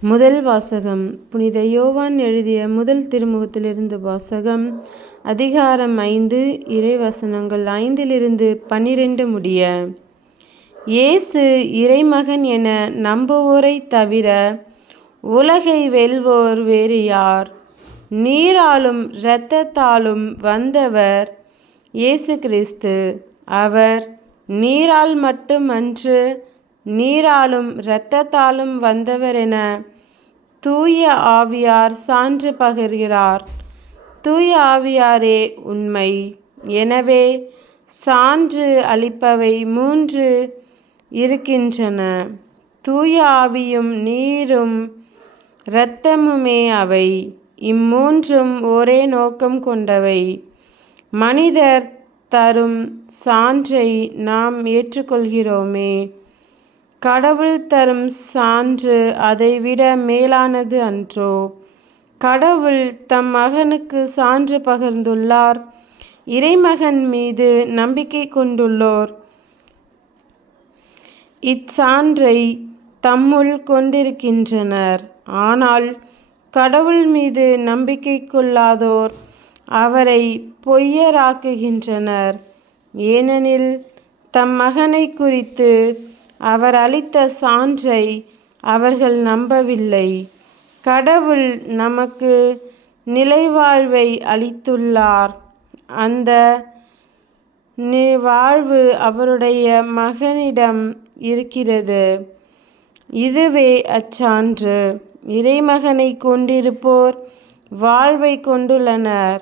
முதல் வாசகம். புனித யோவான் எழுதிய முதல் திருமுகத்திலிருந்து வாசகம். அதிகாரம் ஐந்து இறைவசனங்கள் ஐந்திலிருந்து பன்னிரண்டு முடிய இயேசு இறைமகன் என நம்புவோரை தவிர உலகை வெல்வோர் வேறு யார்? நீராலும் இரத்தத்தாலும் வந்தவர் இயேசு கிறிஸ்து. அவர் நீரால் மட்டுமன்று நீராலும் இரத்தத்தாலும் வந்தவர் என தூய ஆவியார் சான்று பகர்கிறார். தூய ஆவியாரே உண்மை. எனவே சான்று அளிப்பவை மூன்று இருக்கின்றன. தூய ஆவியும் நீரும் இரத்தமுமே அவை. இம்மூன்றும் ஒரே நோக்கம் கொண்டவை. மனிதர் தரும் சான்றை நாம் ஏற்றுக்கொள்கிறோமே. கடவுள் தரும் சான்று அதைவிட மேலானது அன்றோ? கடவுள் தம் மகனுக்கு சான்று பகிர்ந்துள்ளார். இறைமகன் மீது நம்பிக்கை கொண்டுள்ளோர். இச்சான்றை தம்முள் கொண்டிருக்கின்றனர். ஆனால் கடவுள் மீது நம்பிக்கை கொள்ளாதோர் அவரை பொய்யராக்குகின்றனர். ஏனெனில் தம் மகனை குறித்து அவர் அளித்த சான்றை அவர்கள் நம்பவில்லை. கடவுள் நமக்கு நிலைவாழ்வை அளித்துள்ளார். அந்த வாழ்வு அவருடைய மகனிடம் இருக்கிறது. இதுவே அச்சான்று. இறைமகனை கொண்டிருப்போர் வாழ்வை கொண்டுள்ளனர்.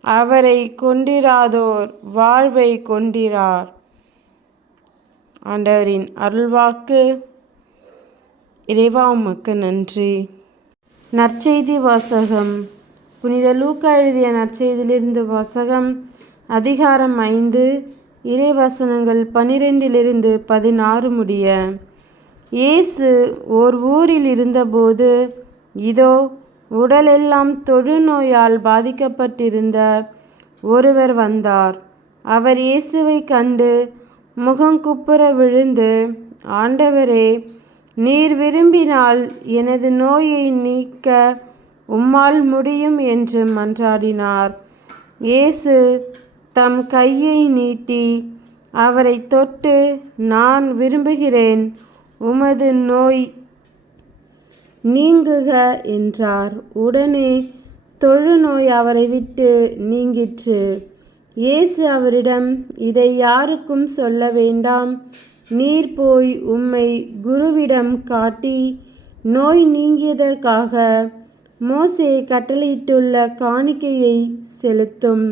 அவரை கொண்டிராதோர் வாழ்வை கொண்டிரார். ஆண்டவரின் அருள்வாக்கு. இறைவா உமக்கு நன்றி. நற்செய்தி வாசகம். புனித லூக்கா எழுதிய நற்செய்தியிலிருந்து வாசகம். அதிகாரம் ஐந்து. இறைவசனங்கள் பனிரெண்டிலிருந்து பதினாறு முடிய. இயேசு ஓர் ஊரில் இருந்தபோது இதோ உடலெல்லாம் தொழுநோயால் பாதிக்கப்பட்டிருந்த ஒருவர் வந்தார். அவர் இயேசுவை கண்டு முகங்குப்புற விழுந்து ஆண்டவரே நீர் விரும்பினால் எனது நோயை நீக்க உம்மால் முடியும் என்று மன்றாடினார். இயேசு தம் கையை நீட்டி அவரை தொட்டு நான் விரும்புகிறேன் உமது நோய் நீங்குக என்றார். உடனே தொழுநோய் அவரை விட்டு நீங்கிற்று. இயேசு அவரிடம் இதை யாருக்கும் சொல்ல வேண்டாம். நீர் போய் உம்மை குருவிடம் காட்டி நோய் நீங்கியதற்காக மோசே கட்டளையிட்டுள்ள காணிக்கையை செலுத்தும்.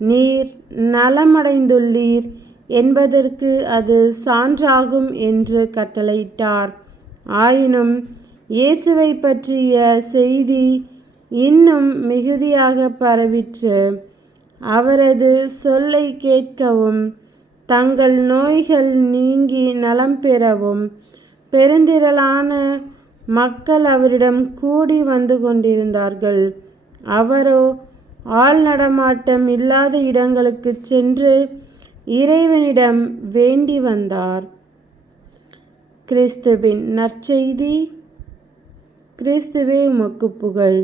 நீர் நலமடைந்துள்ளீர் என்பதற்கு அது சான்றாகும் என்று கட்டளையிட்டார். ஆயினும் இயேசுவை பற்றிய செய்தி இன்னும் மிகுதியாக பரவிற்று. அவரது சொல்லை கேட்கவும் தங்கள் நோய்கள் நீங்கி நலம் பெறவும் பெருந்திரளான மக்கள் அவரிடம் கூடி வந்து கொண்டிருந்தார்கள். அவரோ ஆள் நடமாட்டம் இல்லாத இடங்களுக்கு சென்று இறைவனிடம் வேண்டி வந்தார். கிறிஸ்துவின் நற்செய்தி கிறிஸ்துவே உமக்கு புகழ்